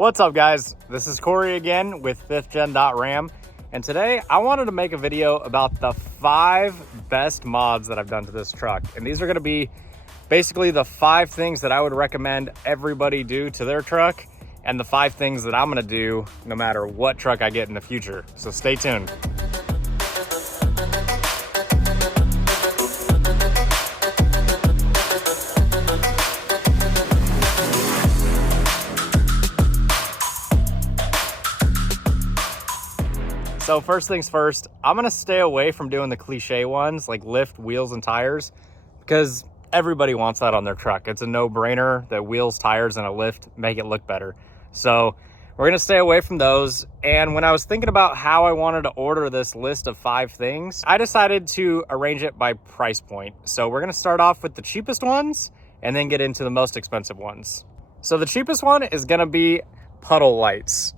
What's up, guys? This is Corey again with 5thgen.ram, and today I wanted to make a video about the 5 best mods that I've done to this truck. And these are going to be basically the 5 things that I would recommend everybody do to their truck, and the 5 things that I'm going to do no matter what truck I get in the future. So stay tuned. So first things first, I'm gonna stay away from doing the cliche ones like lift, wheels, and tires, because everybody wants that on their truck. It's a no-brainer that wheels, tires, and a lift make it look better. So we're gonna stay away from those. And when I was thinking about how I wanted to order this list of 5 things, I decided to arrange it by price point. So we're gonna start off with the cheapest ones and then get into the most expensive ones. So the cheapest one is gonna be Puddle Lights.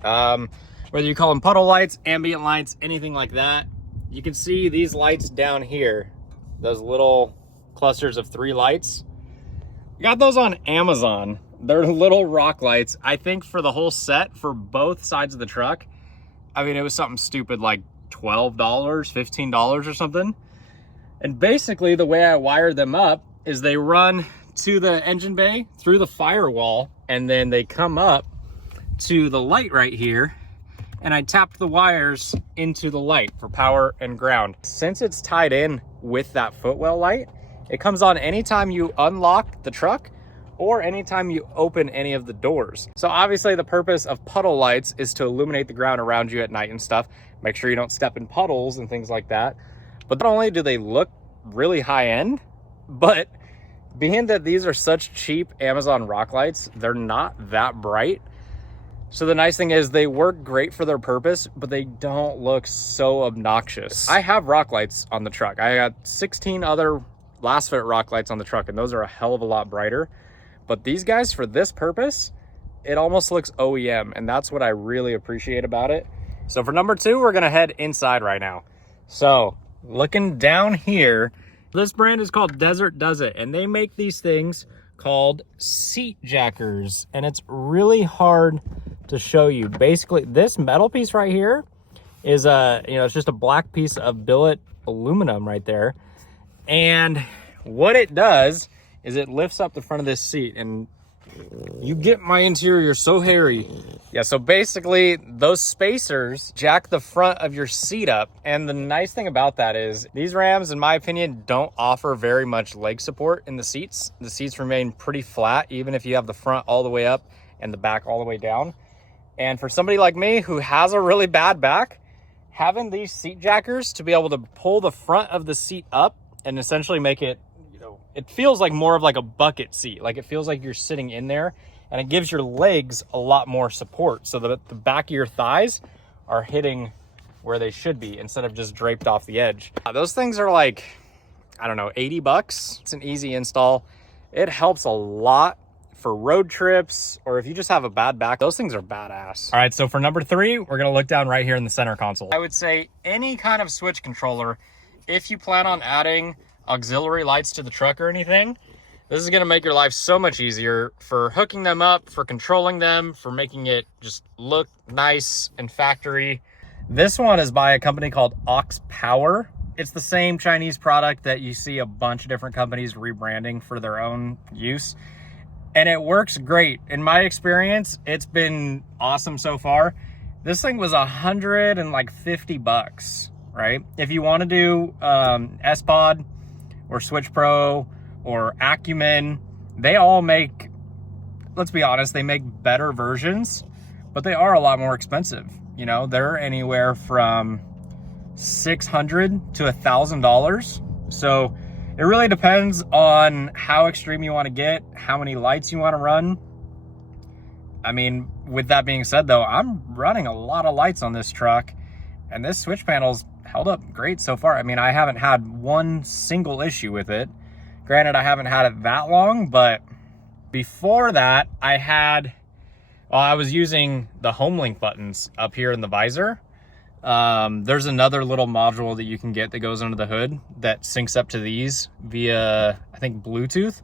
Whether you call them puddle lights, ambient lights, anything like that. You can see these lights down here, those little clusters of 3 lights. Got those on Amazon. They're little rock lights. I think for the whole set for both sides of the truck, I mean, it was something stupid like $12, $15 or something. And basically the way I wired them up is they run to the engine bay through the firewall, and then they come up to the light right here, and I tapped the wires into the light for power and ground. Since it's tied in with that footwell light, it comes on anytime you unlock the truck or anytime you open any of the doors. So obviously the purpose of puddle lights is to illuminate the ground around you at night and stuff. Make sure you don't step in puddles and things like that. But not only do they look really high end, but being that these are such cheap Amazon rock lights, they're not that bright. So the nice thing is they work great for their purpose, but they don't look so obnoxious. I have rock lights on the truck. I got 16 other last fit rock lights on the truck, and those are a hell of a lot brighter. But these guys, for this purpose, it almost looks OEM, and that's what I really appreciate about it. So for number 2, we're gonna head inside right now. So looking down here, this brand is called Desert Does It, and they make these things called seat jackers, and it's really hard to show you. Basically, this metal piece right here is it's just a black piece of billet aluminum right there. And what it does is it lifts up the front of this seat, and you get my interior so hairy. Yeah, so basically those spacers jack the front of your seat up. And the nice thing about that is these Rams, in my opinion, don't offer very much leg support in the seats. The seats remain pretty flat, even if you have the front all the way up and the back all the way down. And for somebody like me who has a really bad back, having these seat jackers to be able to pull the front of the seat up and essentially make it, it feels like more of like a bucket seat. Like it feels like you're sitting in there, and it gives your legs a lot more support so that the back of your thighs are hitting where they should be instead of just draped off the edge. Those things are like, I don't know, 80 bucks. It's an easy install. It helps a lot for road trips, or if you just have a bad back. Those things are badass. All right, so for number 3, we're gonna look down right here in the center console. I would say any kind of switch controller, if you plan on adding auxiliary lights to the truck or anything, this is gonna make your life so much easier for hooking them up, for controlling them, for making it just look nice and factory. This one is by a company called AuxPower. It's the same Chinese product that you see a bunch of different companies rebranding for their own use. And it works great. In my experience, it's been awesome so far. This thing was $150, right? If you want to do S-Pod or Switch Pro or Acumen, they all make, let's be honest, they make better versions, but they are a lot more expensive. You know, they're anywhere from $600 to $1,000. So it really depends on how extreme you want to get, how many lights you want to run. I mean, with that being said though, I'm running a lot of lights on this truck, and this switch panel's held up great so far. I mean, I haven't had one single issue with it. Granted, I haven't had it that long, but before that, I was using the HomeLink buttons up here in the visor. There's another little module that you can get that goes under the hood that syncs up to these via, I think, Bluetooth.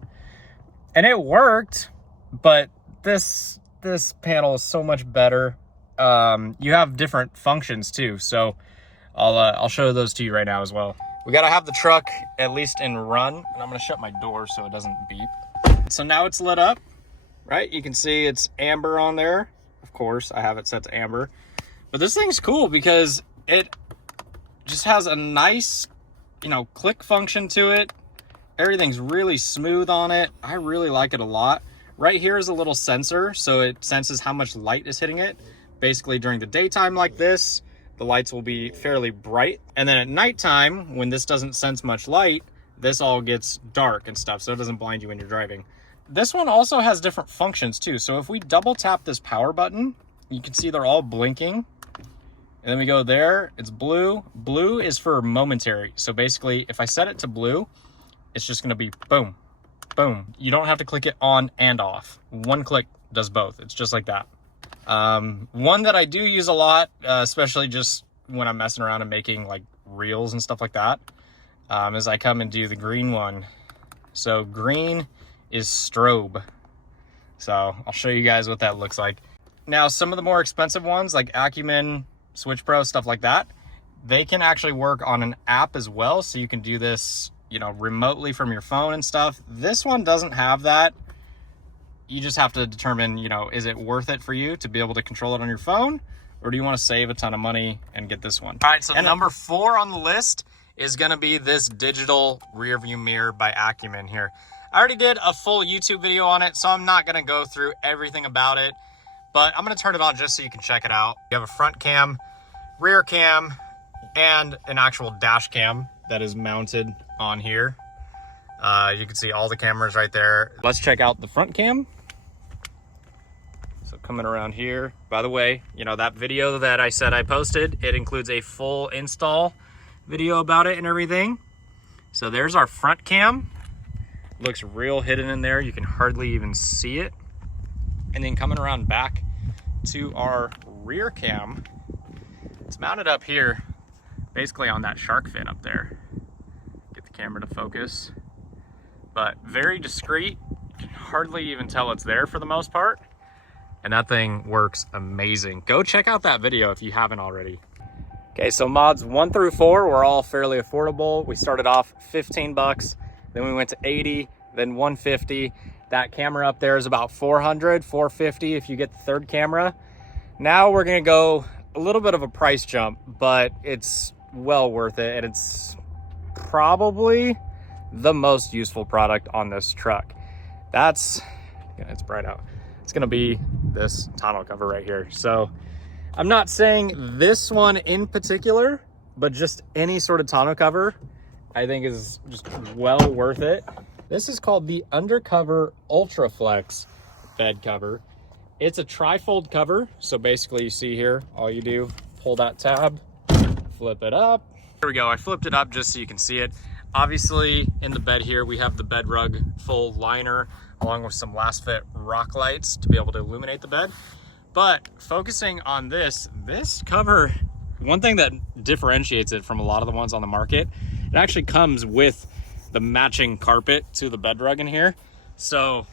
And it worked, but this this panel is so much better. You have different functions too, so I'll show those to you right now as well. We gotta have the truck at least in run, and I'm gonna shut my door so it doesn't beep. So now it's lit up, right? You can see it's amber on there. Of course, I have it set to amber. But this thing's cool because it just has a nice, you know, click function to it. Everything's really smooth on it. I really like it a lot. Right here is a little sensor, so it senses how much light is hitting it. Basically during the daytime like this, the lights will be fairly bright. And then at nighttime, when this doesn't sense much light, this all gets dark and stuff, so it doesn't blind you when you're driving. This one also has different functions too. So if we double tap this power button, you can see they're all blinking. And then we go there, it's blue. Blue is for momentary. So basically, if I set it to blue, it's just gonna be boom, boom. You don't have to click it on and off. One click does both. It's just like that. One that I do use a lot, especially just when I'm messing around and making like reels and stuff like that, is I come and do the green one. So green is strobe. So I'll show you guys what that looks like. Now, some of the more expensive ones like Acumen, Switch Pro, stuff like that, they can actually work on an app as well. So you can do this, you know, remotely from your phone and stuff. This one doesn't have that. You just have to determine, you know, is it worth it for you to be able to control it on your phone, or do you want to save a ton of money and get this one? All right, so number 4 on the list is going to be this digital rear view mirror by Acumen here. I already did a full YouTube video on it, so I'm not going to go through everything about it, but I'm going to turn it on just so you can check it out. You have a front cam, rear cam, and an actual dash cam that is mounted on here. You can see all the cameras right there. Let's check out the front cam. So coming around here, by the way, you know, that video that I said I posted, it includes a full install video about it and everything. So there's our front cam. Looks real hidden in there. You can hardly even see it. And then coming around back to our rear cam, it's mounted up here, basically on that shark fin up there. Get the camera to focus. But very discreet. You can hardly even tell it's there for the most part. And that thing works amazing. Go check out that video if you haven't already. Okay, so mods 1 through 4 were all fairly affordable. We started off 15 bucks, then we went to 80, then 150. That camera up there is about 400, 450 if you get the third camera. Now we're gonna go a little bit of a price jump, but it's well worth it, and it's probably the most useful product on this truck. It's bright out. It's gonna be this tonneau cover right here. So I'm not saying this one in particular, but just any sort of tonneau cover I think is just well worth it. This is called the Undercover UltraFlex bed cover. It's a tri-fold cover. So basically you see here, all you do, pull that tab, flip it up. Here we go, I flipped it up just so you can see it. Obviously in the bed here, we have the bed rug full liner along with some last fit rock lights to be able to illuminate the bed. But focusing on this cover, one thing that differentiates it from a lot of the ones on the market, it actually comes with the matching carpet to the bed rug in here. So,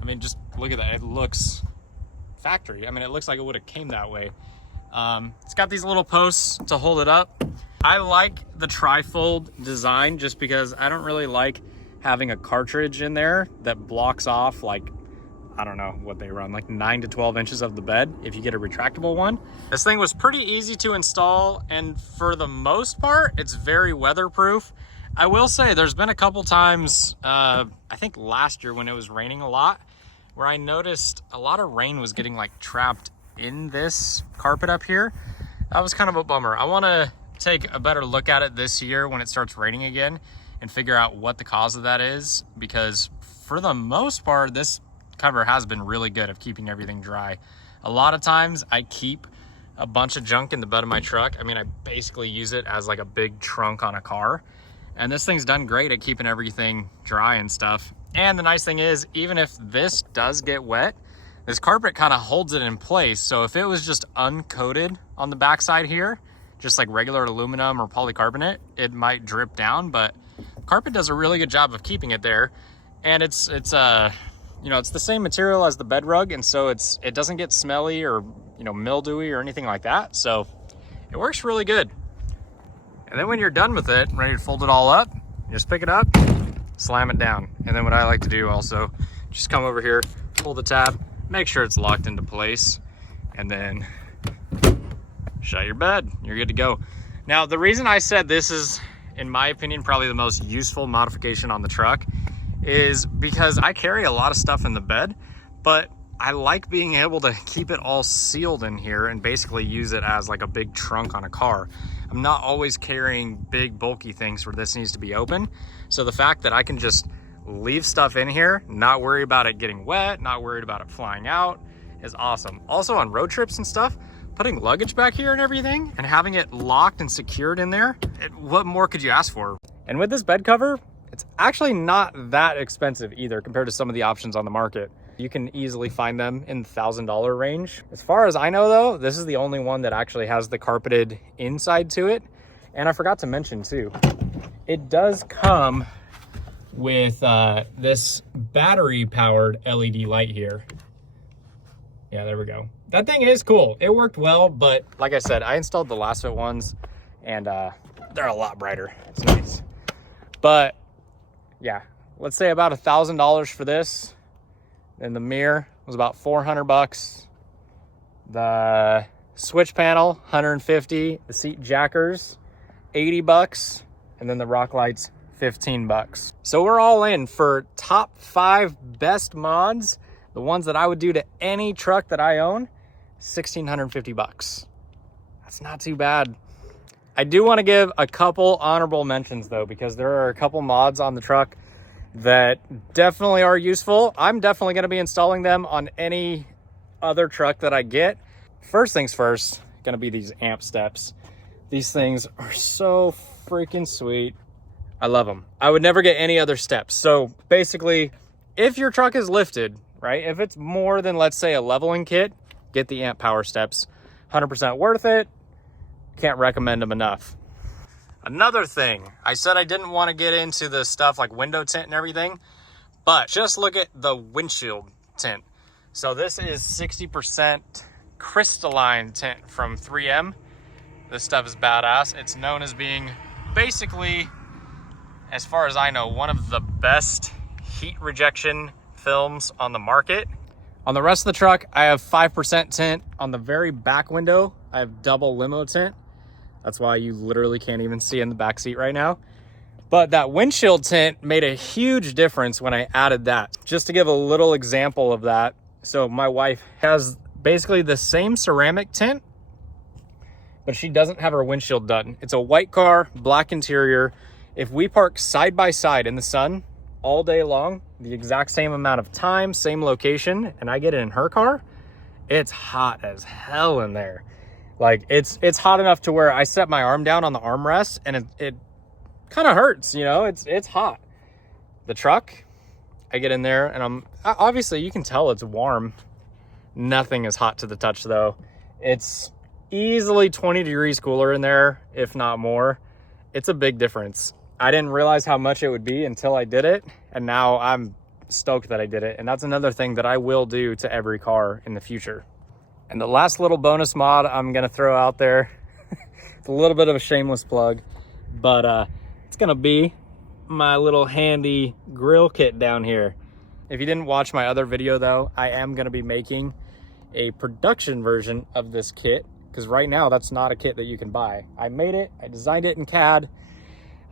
I mean, just look at that. It looks factory. I mean, it looks like it would have came that way. It's got these little posts to hold it up. I like the tri-fold design just because I don't really like having a cartridge in there that blocks off, like, I don't know what they run, like 9 to 12 inches of the bed if you get a retractable one. This thing was pretty easy to install, and for the most part, it's very weatherproof. I will say there's been a couple times, I think last year when it was raining a lot, where I noticed a lot of rain was getting like trapped in this carpet up here. That was kind of a bummer. I want to take a better look at it this year when it starts raining again and figure out what the cause of that is, because for the most part, this cover has been really good at keeping everything dry. A lot of times I keep a bunch of junk in the bed of my truck. I mean, I basically use it as like a big trunk on a car, and this thing's done great at keeping everything dry and stuff. And the nice thing is, even if this does get wet, this carpet kind of holds it in place. So if it was just uncoated on the backside here, just like regular aluminum or polycarbonate, it might drip down, but carpet does a really good job of keeping it there. And it's you know, it's the same material as the bed rug, and so it doesn't get smelly or, you know, mildewy or anything like that. So it works really good. And then when you're done with it, ready to fold it all up, you just pick it up, slam it down. And then what I like to do also, just come over here, pull the tab, make sure it's locked into place, and then shut your bed. You're good to go. Now, the reason I said this is, in my opinion, probably the most useful modification on the truck is because I carry a lot of stuff in the bed, but I like being able to keep it all sealed in here and basically use it as like a big trunk on a car. I'm not always carrying big bulky things where this needs to be open. So the fact that I can just leave stuff in here, not worry about it getting wet, not worried about it flying out, is awesome. Also on road trips and stuff, putting luggage back here and everything and having it locked and secured in there, what more could you ask for? And with this bed cover, it's actually not that expensive either compared to some of the options on the market. You can easily find them in the $1,000 range. As far as I know though, this is the only one that actually has the carpeted inside to it. And I forgot to mention too, it does come with this battery powered LED light here. Yeah, there we go. That thing is cool. It worked well, but like I said, I installed the last fit ones and they're a lot brighter. It's nice. But yeah, let's say about $1,000 for this. And the mirror was about 400 bucks. The switch panel, 150. The seat jackers, 80 bucks. And then the rock lights, 15 bucks. So we're all in for top 5 best mods. The ones that I would do to any truck that I own, 1,650 bucks. That's not too bad. I do want to give a couple honorable mentions though, because there are a couple mods on the truck that definitely are useful. I'm definitely going to be installing them on any other truck that I get. First things first, going to be these amp steps. These things are so freaking sweet. I love them. I would never get any other steps. So basically, if your truck is lifted, right? If it's more than, let's say, a leveling kit, get the amp power steps. 100% worth it. Can't recommend them enough. Another thing, I said I didn't want to get into the stuff like window tint and everything, but just look at the windshield tint. So this is 60% crystalline tint from 3M. This stuff is badass. It's known as being basically, as far as I know, one of the best heat rejection films on the market. On the rest of the truck, I have 5% tint. On the very back window, I have double limo tint. That's why you literally can't even see in the back seat right now. But that windshield tint made a huge difference when I added that. Just to give a little example of that. So my wife has basically the same ceramic tint, but she doesn't have her windshield done. It's a white car, black interior. If we park side by side in the sun all day long, the exact same amount of time, same location, and I get in her car, it's hot as hell in there. Like it's hot enough to where I set my arm down on the armrest and it kind of hurts, you know, it's hot. The truck, I get in there and obviously you can tell it's warm. Nothing is hot to the touch though. It's easily 20 degrees cooler in there, if not more. It's a big difference. I didn't realize how much it would be until I did it. And now I'm stoked that I did it. And that's another thing that I will do to every car in the future. And the last little bonus mod I'm going to throw out there, it's a little bit of a shameless plug, but it's going to be my little handy grill kit down here. If you didn't watch my other video though, I am going to be making a production version of this kit because right now that's not a kit that you can buy. I made it, I designed it in CAD,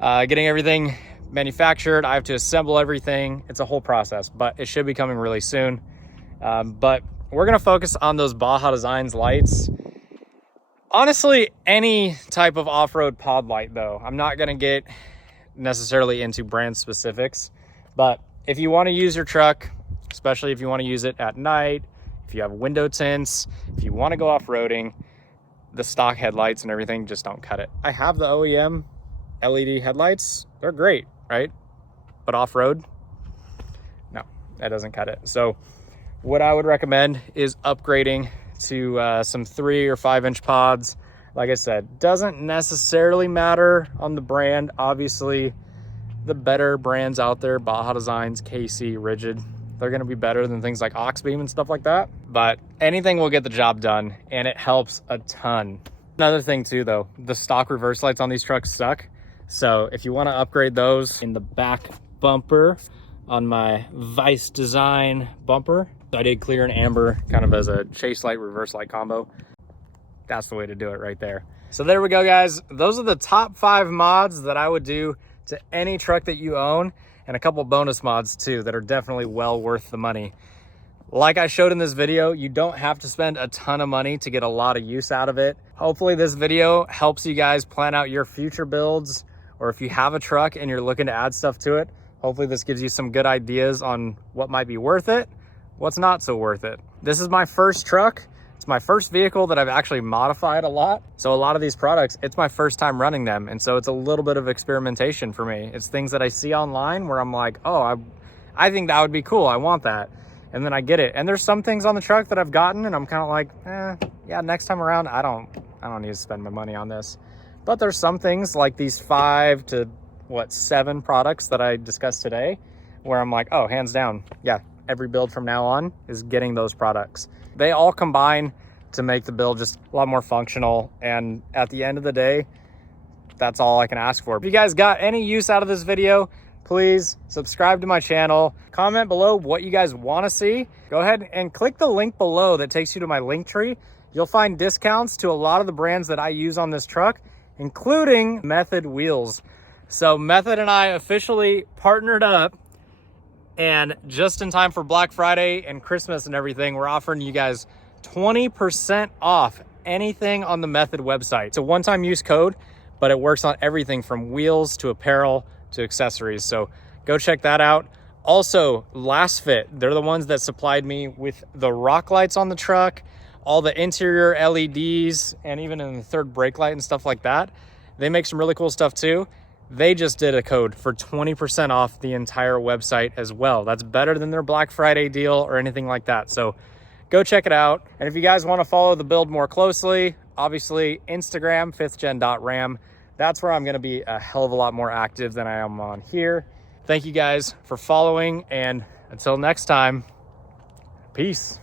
getting everything manufactured. I have to assemble everything. It's a whole process, but it should be coming really soon. But we're gonna focus on those Baja Designs lights. Honestly, any type of off-road pod light though. I'm not gonna get necessarily into brand specifics, but if you wanna use your truck, especially if you wanna use it at night, if you have window tints, if you wanna go off-roading, the stock headlights and everything just don't cut it. I have the OEM LED headlights. They're great, right? But off-road, no, that doesn't cut it. So what I would recommend is upgrading to some 3 or 5 inch pods. Like I said, doesn't necessarily matter on the brand. Obviously, the better brands out there, Baja Designs, KC, Rigid, They're going to be better than things like Auxbeam and stuff like that. But anything will get the job done, and it helps a ton. Another thing too, though, the stock reverse lights on these trucks suck. So if you want to upgrade those, in the back bumper on my Vice Design bumper, I did clear and amber kind of as a chase light, reverse light combo. That's the way to do it right there. So there we go, guys. Those are the top 5 mods that I would do to any truck that you own, and a couple bonus mods too that are definitely well worth the money. Like I showed in this video, you don't have to spend a ton of money to get a lot of use out of it. Hopefully this video helps you guys plan out your future builds, or if you have a truck and you're looking to add stuff to it, hopefully this gives you some good ideas on what might be worth it, what's not so worth it. This is my first truck. It's my first vehicle that I've actually modified a lot. So a lot of these products, it's my first time running them. And so it's a little bit of experimentation for me. It's things that I see online where I'm like, oh, I think that would be cool. I want that. And then I get it. And there's some things on the truck that I've gotten and I'm kind of like, yeah, next time around, I don't need to spend my money on this. But there's some things like these 5 to 7 products that I discussed today where I'm like, oh, hands down. Yeah, every build from now on is getting those products. They all combine to make the build just a lot more functional. And at the end of the day, that's all I can ask for. If you guys got any use out of this video, please subscribe to my channel. Comment below what you guys want to see. Go ahead and click the link below that takes you to my link tree. You'll find discounts to a lot of the brands that I use on this truck, including Method wheels. So Method and I officially partnered up, and just in time for Black Friday and Christmas and everything, we're offering you guys 20% off anything on the Method website. It's a one-time use code, but it works on everything from wheels to apparel to accessories. So go check that out. Also, Last Fit, they're the ones that supplied me with the rock lights on the truck, all the interior LEDs, and even in the third brake light and stuff like that. They make some really cool stuff too. They just did a code for 20% off the entire website as well. That's better than their Black Friday deal or anything like that. So go check it out. And if you guys want to follow the build more closely, obviously Instagram, 5thgen.ram. That's where I'm going to be a hell of a lot more active than I am on here. Thank you guys for following, and until next time, peace.